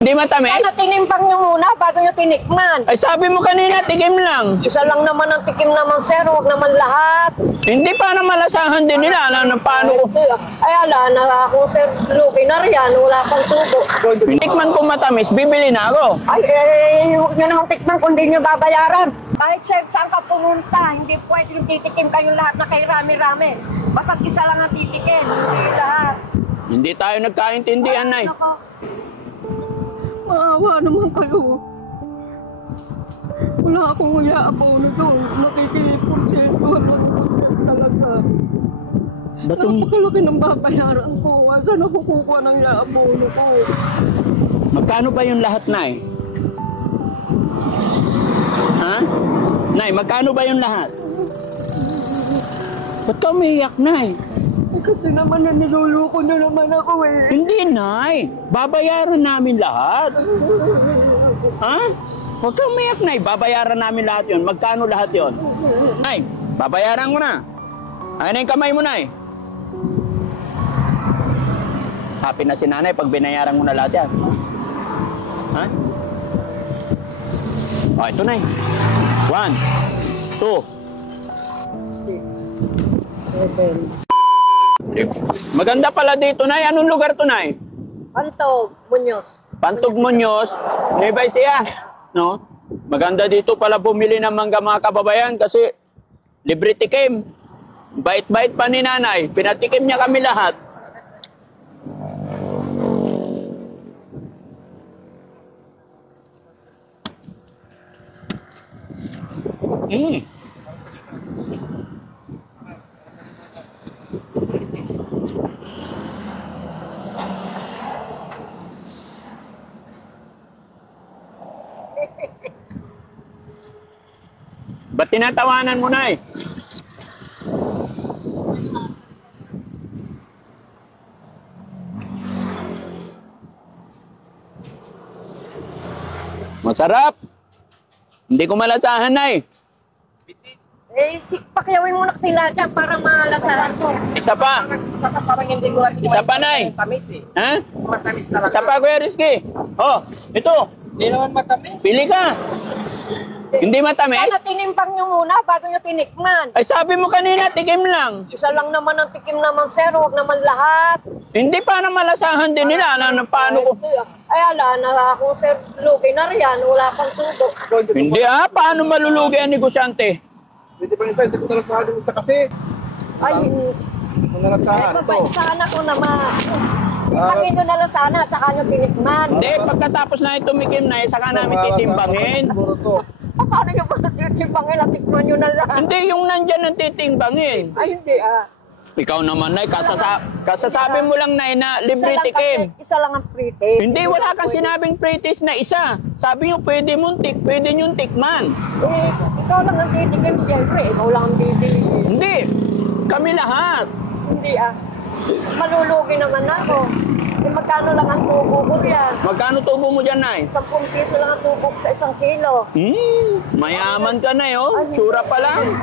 Hindi matamis? Sana tinimpang nyo muna bago nyo tinikman. Ay sabi mo kanina, tikim lang. Isa lang naman ang tikim naman, sir. Huwag naman lahat. Hindi pa na malasahan din nila. Paano ko? Ay, ala na ako, sir. Lugi na riyan. Wala pang tubo. Tikman ko matamis, bibili na ako. Ay, huwag nyo naman tikman kung di nyo babayaran. Kahit, sir, saan ka pumunta, hindi pwede yung titikim kayong lahat na kay rami-rami. Basta isa lang ang titikim. Hindi lahat. Hindi tayo nagkaintindihan, Nay. Maawa naman kayo. Wala akong uyaabono doon. Nakikipursyento talaga. Napakalaki ng babayaran ko. Saan ako kukuha ng yaabono ko? Magkano ba yung lahat, Nay? Ha? Nay, magkano ba yung lahat? Ba't ka umiiyak, Nay? Kasi naman niluluko na naman ako eh. Hindi, Nay. Babayaran namin lahat. Ha? Huwag kang umiyak, Nay. Babayaran namin lahat yon. Magkano lahat yon? Nay, babayaran ko na. Ayun na yung kamay mo, Nay. Happy na si Nanay pag binayaran mo na lahat yan. Ha? O, ito, Nay. 1, 2. 7. Maganda pala dito, Nay. Anong lugar to, Nay? Pantog, Muñoz. Pantog Muñoz, Nueva Ecija. No? Maganda dito pala bumili ng mangga mga kababayan kasi libre tikim. Bait-bait pa ni Nanay. Pinatikim niya kami lahat. Ba't tinatawanan mo, Nay? Masarap. Hindi ko malasahan, Nay. Pakyawin mo na kasi lahat yan para malasahan ko. Isa pa. Parang hindi ko Isa pa, Nay. Matamis eh. Ha? Matamis talaga. Isa pa, Kuya Rizky. Oh, ito. Hindi naman matamis. Pili ka. Hindi matamis? Sana tinimpang nyo muna bago nyo tinikman. Ay sabi mo kanina, tikim lang. Isa lang naman ang tikim naman, sir. Huwag naman lahat. Hindi pa na malasahan din nila. Paano ko? Ay, ala na ako, sir. Lugi na riyan. Wala pang tubo. Hindi paano malulugi ang negosyante? Hindi pa isa, hindi ko nalasahan yung isa kasi. Ay, Kung nalasahan, ito. mabait sana ko naman. Timpangin nyo na lang sana at saka nyo tinikman. Hindi, pagkatapos na tumikim na, saka namin titimbangin. Siguro to. Paano nyo ba titimpangin at tikman nyo na lang? Hindi, yung nandyan ang titimbangin. Ay, hindi Ikaw naman, Nay, kasasabi mo lang, Nay, na libre tikim. Isa lang ang free taste. Hindi, wala kang sinabing pre-taste na isa. Sabi nyo, pwede nyo tikman. Ikaw lang ang titikim, siyempre. Ikaw lang ang bibili. Hindi, kami lahat. Hindi malulugi naman ako. Magkano lang ang tubo ko riyan? Magkano tubo mo dyan, Nay? 10 piso lang ang tubo sa 1 kilo. Mayaman ka, Nay, oh. Tsura pa lang.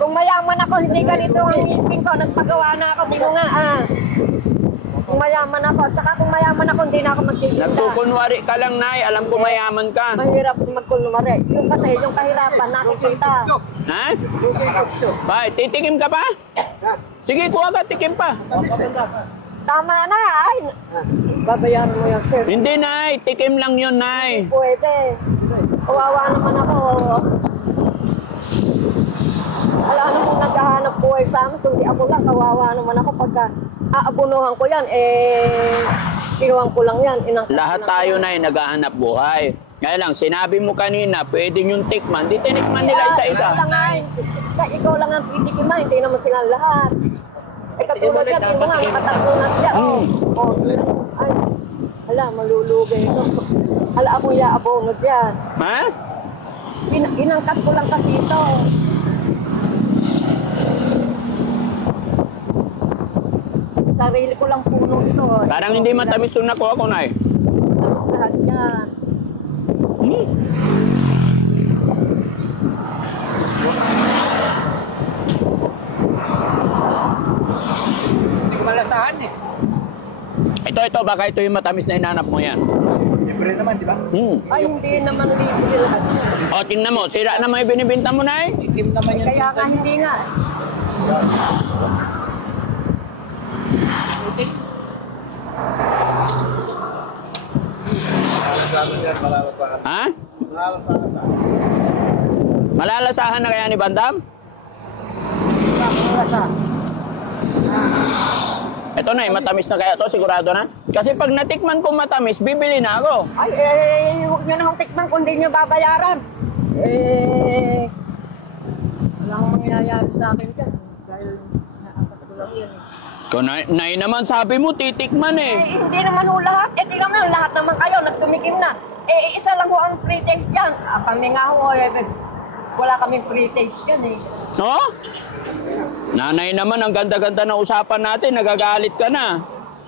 Kung mayaman ako, hindi ganito ang ngipin ko. Nagpagawa na ako, di mo nga Kung mayaman ako, saka kung mayaman ako, hindi na ako magtitinda. Nagkukunwari ka lang, Nay. Alam ko mayaman ka. Mahirap magkunwari. Yung kasi, yung kahirapan, nakikita. Ha? Bay, titikim ka pa? Sige, kuha ka, tikim pa. Tama na, ay. Babayaran mo yan, sir. Hindi, Nay. Tikim lang yun, Nay. Pwede. Kawawa naman ako. Wala namang naghahanap buhay sa amin, kundi ako lang, kawawa naman ako pagka aabunuhan ko yan, kinuhan ko lang yan. Lahat tayo, Nay, naghahanap buhay. Kaya lang, sinabi mo kanina, pwede yung tikman. Di tinikman nila isa-isa. Ikaw lang ang titikiman, hindi naman sila lahat. Katulad yan, yung mga nakatatlo na siya. Ay, hala, malulugay ito. Hala, ako yaabonod yan. Ha? Inangkat ko lang kasi ito. Sarili ko lang puno ito. Parang hindi matamis yung nakuha ko, Nay. Tapos lahat yan. Hindi ko malasahan eh. Ito, baka ito yung matamis na hinanap mo yan. Libre naman, di ba? Ay, hindi naman libre lahat. O, tingnan mo. Sira naman yung binibinta mo, Nay. Itim naman yan. Kaya nga, hindi nga. Malalasahan yan, malalasahan. Ha? Malalasahan na. Malalasahan na kaya ni Bandam? Ito na, matamis na kaya to, sigurado na. Kasi pag natikman ko matamis, bibili na ako. Ay, huwag nyo namang tikman kung hindi nyo babayaran. Wala akong mangyayari sa akin dyan. Dahil naangkat ko lang yan. Kung nay naman sabi mo, titikman eh. Hindi naman ho lahat. Tingnan mo, lahat naman kayo, nagtumikim na. Isa lang ho ang pre-taste dyan. Kami nga ho, wala kaming pre-taste dyan eh. No? Nanay naman, ang ganda-ganda na usapan natin, nagagalit ka na.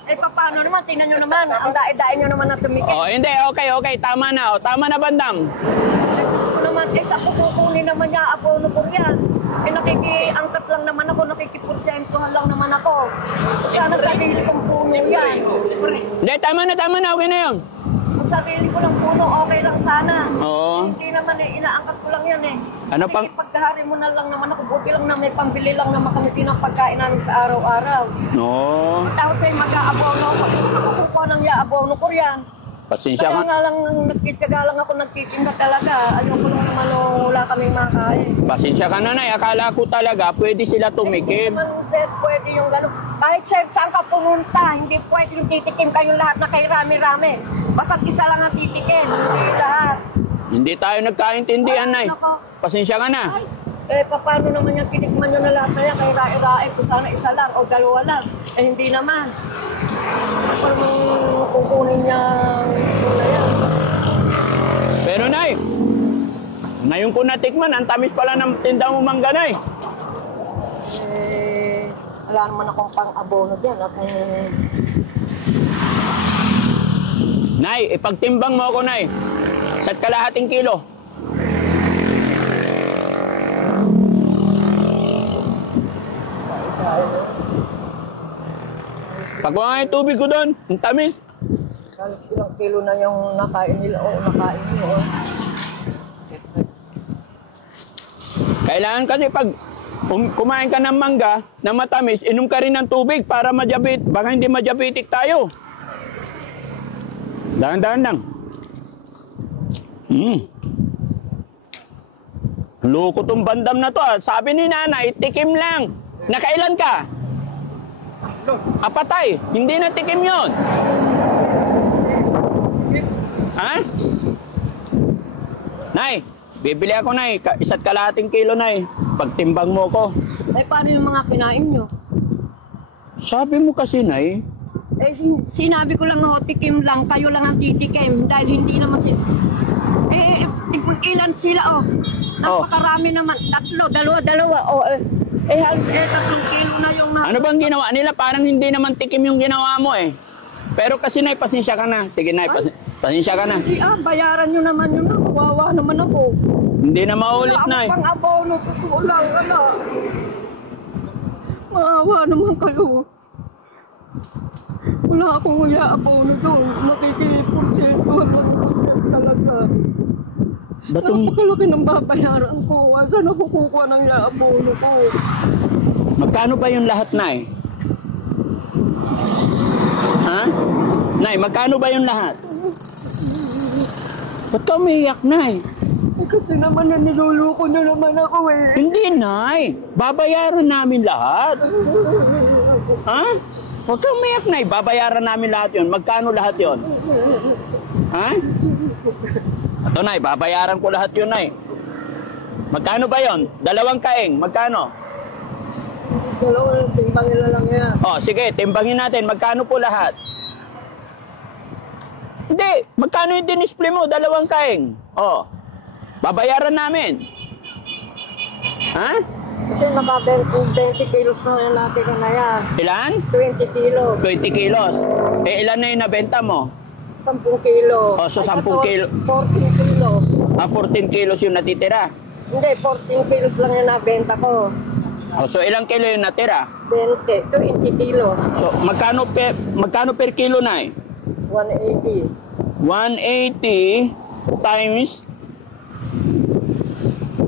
Paano naman? Tingnan nyo naman. Ang dae-dae nyo naman na tumikim. Oh, hindi, okay, tama na. Oh, tama na, Bandam. Ako naman, sa kukunin naman niya, abono ko yan. Nakikiangkat lang naman ako, nakikiporsentuhan lang naman ako. Sana sarili kong puno yan. Hindi, tama na, okay na yun. Kung sarili ko lang puno, okay lang sana. Oo. Hindi naman inaangkat ko lang yan eh. Ano pang... Pagkahari mo na lang naman ako, buti lang na may pambili lang naman kami ng pagkain namin sa araw-araw. No. Tapos ay mag-aabono ako, nakukuha ng yaabono ko yan. Pasensya Kaya ka. nga lang, nagtityaga lang ako, nagtitinda talaga. Ayoko lang naman wala kaming makain. Pasensya ka na, Nay. Akala ko talaga pwede sila tumikim. Hindi naman sir, pwede yung gano'n. Kahit sir, saan ka pumunta, hindi pwede yung titikim kayong lahat na kay rami-rami. Basta isa lang ang titikim, hindi lahat. Hindi tayo nagkaintindihan, Nay. Pasensya ka na. Paano naman yung tinikman nyo na lahat na yan? Kay rae-rae, kung sana isa lang o dalawa lang. Hindi naman. Paano kukunin niya muna yan? Pero, Nay, ngayon ko natikman, ang tamis pala ng tinda mo mangga, Nay. Wala naman akong pang-abono dyan. Nay, ipagtimbang mo ako, Nay. Isa't kalahating kilo. Pagkuha nga yung tubig ko doon. Ang tamis. Halos ilang kilo na yung nakain nila o nakain nyo. Kailangan kasi pag kumain ka ng mangga na matamis, inom ka rin ng tubig para ma-diabetic. Baka hindi ma-diabetic tayo. Dahan-dahan lang. Loko tong Bandam na to. Sabi ni nanay, tikim lang. Nakailan ka? Apatay. Hindi na tikim yon. Ha? Nay, bibili ako, Nay. Isa't kalahating kilo, Nay. Pagtimbang mo ko. Paano yung mga kinain nyo? Sabi mo kasi, Nay. Sinabi ko lang tikim lang, kayo lang ang titikim. Dahil hindi naman sila. Ilan sila, Napakarami naman. Tatlo, dalawa. Halos 3 kilo na yung Ano bang ginawa nila? Parang hindi naman tikim yung ginawa mo eh. Pero kasi, Nay, pasensya ka na. Sige, Nay, pasensya ka na. Hindi bayaran nyo naman yun. Kawawa naman ako. Hindi na maulit, Nay. Wala akong pang-abono, totoo lang, Maawa naman kayo. Wala akong abono doon. Nakikiporsentuhan talaga. Napakalaki ng babayaran ko. Saan ako kukuha ng abono ko? Magkano ba yung lahat, Nay? Ha? Nay, magkano ba yung lahat? Ba't ka umiiyak, Nay? Kasi naman niluluko nyo naman ako eh. Hindi, Nay. Babayaran namin lahat. Ha? Huwag kang umiyak, Nay. Babayaran namin lahat yon. Magkano lahat yon? Ha? Ito, Nay. Babayaran ko lahat yun, Nay. Magkano ba yon? 2 kaing. Magkano? Timbangin na lang yan. Oh, sige. Timbangin natin. Magkano po lahat? Hindi. Magkano yung dinisplay mo? 2 kaing. Oh. Babayaran namin. Ha? Kasi naka 20 kilos na yung natin na yan. Ilan? 20 kilos. 20 kilos. Ilan na yung nabenta mo? 10 kilo. Oh, so 10 kilo. 14 kilos. 14 kilos yung natitira. Hindi, 14 kilos lang yung nabenta ko. Oh, so ilang kilo yung natira? 20 kilos. So magkano per kilo, Nay? 180. 180 times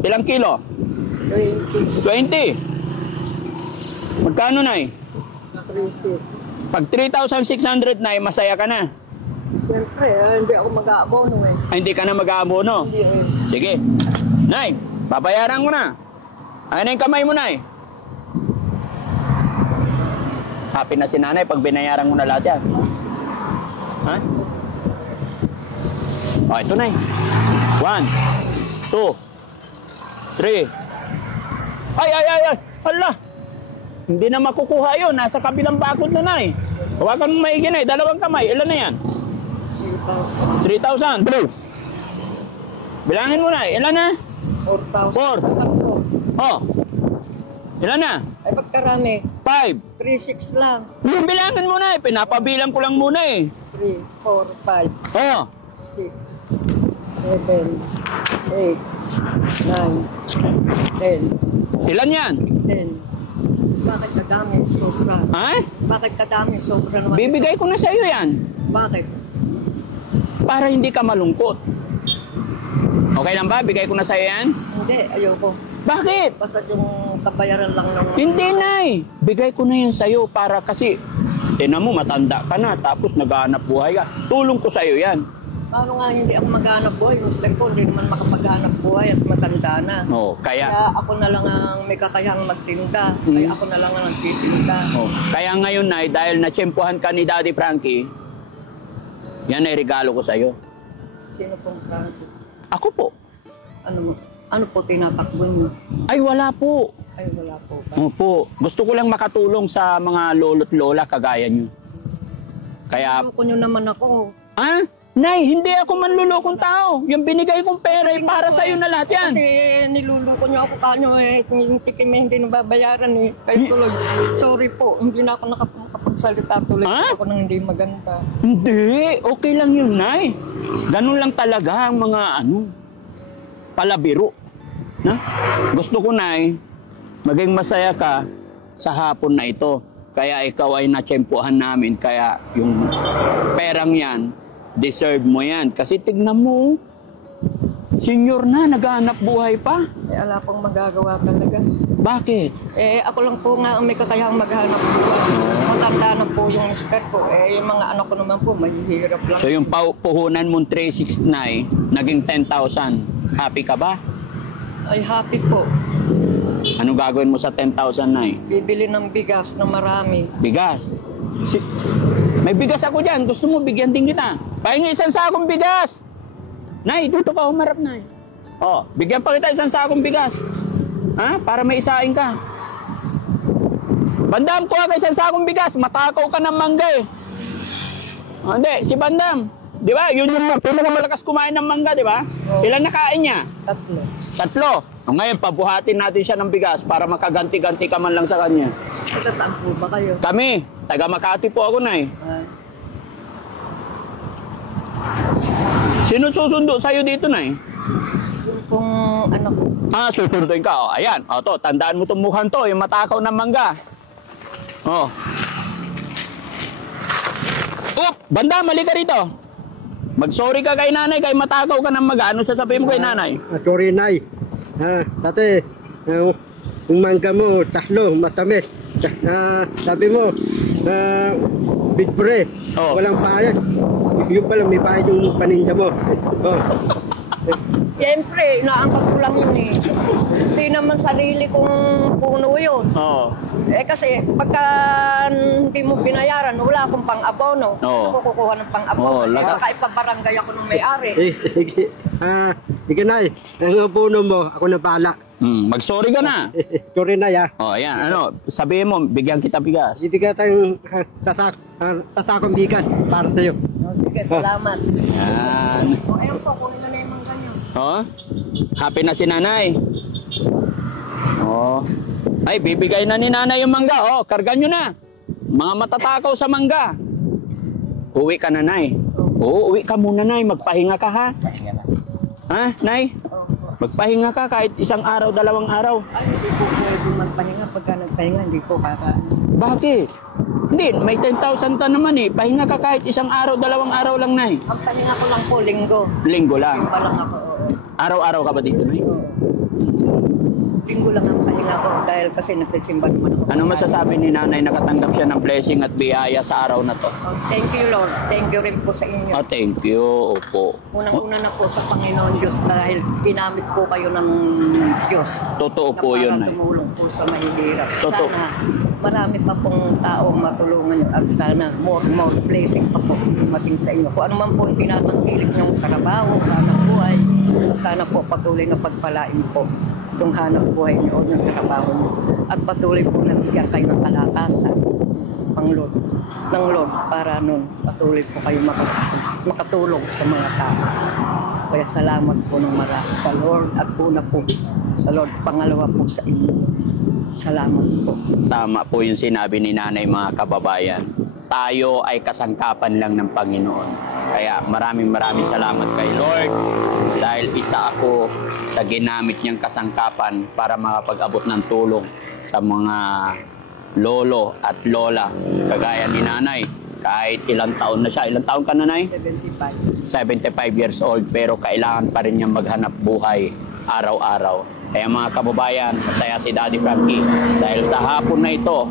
ilang kilo? 20. 20. Magkano, Nay? 30. Pag 3,600, Nay, masaya ka na. Siyempre, hindi ako mag-aabono eh. Ay, hindi ka na mag-aabono. Hindi eh. Sige. Nay, babayaran ko na. Ayun na yung kamay mo, Nay. Happy na si Nanay pag binayaran mo na lahat yan. Ha? O, ito, Nay. 1, 2, 3. Ay! Hala! Hindi na makukuha yun. Nasa kabilang bakod na, Nay. Hawakan mong maigi, Nay. Dalawang kamay. Ilan na yan? 3,000. Bilangin mo, Nay. Ilan na? 4,000. 4. Oh. Ilan na? Ay, pagkarami. 5. 3,600 lang. Yung bilangin mo, Nay. Pinapabilang ko lang muna eh. 3, 4, 5, Oh. 6, 7, 8, 9, 10. Ilan yan? 10. Bakit kadami? Sobra. Ha? Bakit kadami? Sobra naman. Bibigay ko na sa iyo yan. Bakit? Para hindi ka malungkot. Okay lang ba? Bigay ko na sa iyo yan? Hindi, ayoko. Bakit? Basta yung kabayaran lang ng... Hindi, Nay. Bigay ko na yan sa iyo para kasi tinan mo, matanda ka na tapos naghahanap buhay ka. Tulong ko sa iyo yan. Paano nga hindi ako maghanap buhay? Mister ko, hindi naman makapaghanap buhay at matanda na. Oh, kaya ako na lang ang may kakayahang magtinda. Kaya ako na lang ang nagtitinda. oh, kaya ngayon, Nay, dahil natsyempohan ka ni Daddy Frankie, yan ay regalo ko sa iyo. Sino pong Francis? Ako po. Ano po tinatakbo niyo? Ay, wala po. Ay, wala po. Opo. Gusto ko lang makatulong sa mga lolo't lola kagaya nyo. Kaya, Ano ko nyo naman ako? ah, Nay, hindi ako manlulokong tao. Yung binigay kong pera ay para sa iyo na lahat yan. Kasi niluluko nyo ako kanyo eh. Yung tikim eh, hindi nababayaran eh. Kaya tuloy, sorry po, hindi na ako nakapagsalita tuloy. Ha? Ako nang hindi maganda. Hindi, okay lang yun, Nay. Ganun lang talaga ang mga palabiro. Na? Gusto ko, Nay, maging masaya ka sa hapon na ito. Kaya ikaw ay natsyempohan namin. Kaya yung perang yan, deserve mo yan. Kasi tignan mo, senior na, naghahanap buhay pa. Eh, ala pong magagawa talaga. Bakit? Eh, ako lang po nga ang may kakayahang maghanap buhay. Matanda na po yung mister ko. Eh, yung mga anak ko naman po, mahihirap lang. So yung puhunan mong 369, naging 10,000. Happy ka ba? Ay, happy po. Ano gagawin mo sa 10,000, Nay? Bibili ng bigas na marami. Bigas. May bigas ako dyan. Gusto mo, bigyan din kita. Pahingi isang sakong bigas. Nay, dito ka umarap, Nay. Oh, bigyan pa kita isang sakong bigas. Ha? Para may isain ka. Bandam, kuha ka isang sakong bigas. Matakaw ka ng mangga eh. Oh, hindi, si Bandam. Di ba? Yun yung pinakamalakas kumain ng mangga, di ba? Oh. Ilan nakain niya? 3. 3. O ngayon, pabuhatin natin siya ng bigas para makaganti-ganti ka man lang sa kanya. Ito, saan po ba kayo? Kami, taga Makati po ako, Nay. Sino susundo sa'yo dito, Nay? Yung pong anak ko. Ah, susunduin ka. O, ayan. O, to, tandaan mo itong mukhang to, yung matakaw ng mangga. O. Up! Banda, mali ka rito. Mag-sorry ka kay nanay, kay matakaw ka ng mangga. Ano sasabihin mo kay nanay? Sorry, Nay. Tate, yung mangga mo, tatlo, matamis. Sabi mo, big pre, Oh. walang bayad. Yung pala, may bayad yung paninda mo. Oh. Siyempre, inaangkat ko lang yun eh. Hindi naman sarili kong puno yun. Oo. Eh kasi pagka hindi mo binayaran, wala akong pang-abono. Oo. Ako kukuha ng pang-abono. Oo, laga- Baka ipabarangay ako ng may-ari. Sige, Nay. Ang puno mo, ako na bala. Mag-sorry ka na. Sorry, Nay, O, ayan. Ano, sabihin mo, bigyan kita bigas. Ibigay tayong tasakong bigas para sa'yo. Sige, salamat. Yan. O, ayun po, kunin na yung mga ganyan. O, happy na si nanay. O, ay, bibigay na ni nanay yung mangga. O, kargan nyo na. Mga matatakaw sa mangga. Uwi ka na, Nay. Oo, uwi ka muna, Nay. Magpahinga ka, ha? Ha, Nay? Magpahinga ka kahit isang araw, 2 araw. Ay, hindi po pwede magpahinga. Pagka nagpahinga, hindi po kaka... Bakit? Hindi, may 10,000 ka naman eh. Pahinga ka kahit isang araw, 2 araw lang, Nay. Ang pahinga ko lang po, linggo. Linggo lang. Pa lang ako. Araw-araw ka ba dito, Nay? Linggo lang ang pahinga ko dahil kasi nagsisimba naman ako. Ano masasabi ni Nanay nakatanggap siya ng blessing at biyaya sa araw na to? Oh, thank you, Lord. Thank you rin po sa inyo. Oh, thank you. Opo. Unang-una na po sa Panginoon Diyos dahil ginamit po kayo ng Diyos. Totoo Na po yun, para Nay. tumulong po sa mahihirap. Totoo. Sana marami pa pong taong matulungan nyo at sana more blessing pa po dumating sa inyo. Kung ano man po yung tinatangkilik nyong trabaho, hanap buhay, sana po patuloy na pagpalain po itong hanap buhay nyo o ng trabaho nyo. At patuloy po nabigyan kayo ng kalakasan ng Lord para nun patuloy po kayo makatulong sa mga tao. Kaya salamat po ng marami sa Lord at una po sa Lord, pangalawa po sa inyo. Salamat po. Tama po yung sinabi ni Nanay, mga kababayan. Tayo ay kasangkapan lang ng Panginoon. Kaya maraming salamat kay Lord dahil isa ako sa ginamit niyang kasangkapan para makapag-abot ng tulong sa mga lolo at lola kagaya ni Nanay. Kahit ilang taon na siya. Ilang taon ka, Nanay? 75. 75 years old, pero kailangan pa rin niyang maghanap buhay araw-araw. Kaya mga kababayan, masaya si Daddy Frankie dahil sa hapon na ito,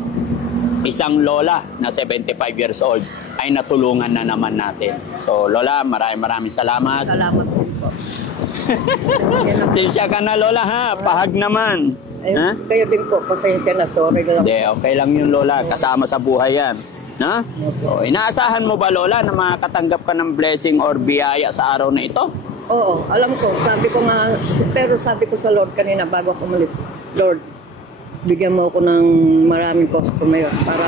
isang lola na 75 years old ay natulungan na naman natin. So Lola, maraming salamat. Salamat po po. Sinsya ka na, Lola, ha? Pahag naman. Ay, Ha? kayo din po, pasensya na, sorry lang. Hindi, okay lang yun, Lola. Kasama sa buhay yan. Ha? So, inaasahan mo ba, Lola, na makakatanggap ka ng blessing or biyaya sa araw na ito? Oo, alam ko, sabi ko nga, pero sabi ko sa Lord kanina bago ako umalis, Lord, bigyan mo ako ng maraming customer para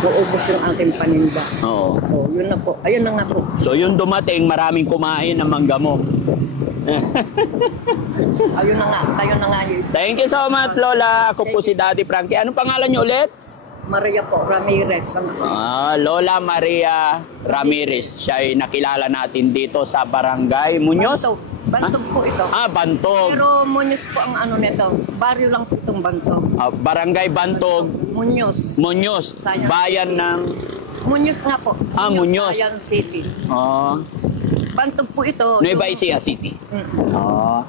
maubos yung aking paninda. Oo. Oh, yun na po. Ayun na nga po. So yung dumating, maraming kumain ng mangga mo. Ayun na nga. Ayun na nga yun. Thank you so much, Lola. Ako po si Daddy Frankie. Anong pangalan niyo ulit? Maria po, Ramirez. Lola Maria Ramirez. Siya ay nakilala natin dito sa Barangay Muñoz. Bantog. Bantog po ito. Bantog. Pero Muñoz po ang ano nito. Barrio lang po itong Bantog. Barangay Bantog, Muñoz. Muñoz, Sayang. bayan ng... Muñoz nga po. Muñoz. Sayang City. Oh, Bantog po ito. Nueva Ecija City. Oh,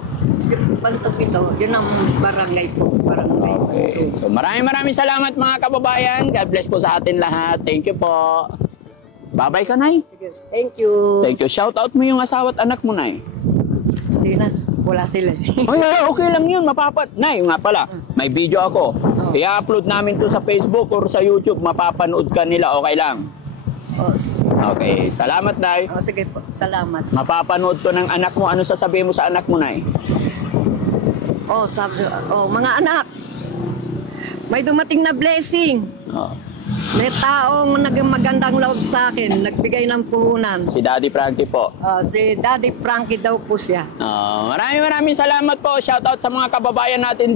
Bantog ito. Yun ang barangay po. Barangay po. okay. So maraming salamat, mga kababayan. God bless po sa atin lahat. Thank you po. Bye-bye ka, Nay. Sige. Thank you. Thank you. Shout out mo yung asawa at anak mo, Nay. Hindi na. Wala sila. Ay, okay lang yun. Nay, nga pala. May video ako. I-upload namin to sa Facebook or sa YouTube. Mapapanood ka nila. Okay lang. Oh, Okay. Salamat, Nay. oh, sige po. Salamat. Mapapanood to ng anak mo. Ano sasabihin mo sa anak mo, Nay? Oh, sabi, oh, mga anak. May dumating na blessing. Oh. May taong naging magandang loob sa akin. Nagbigay ng puhunan. Si Daddy Frankie po. Si Daddy Frankie daw po siya. Maraming salamat po. Shout out sa mga kababayan natin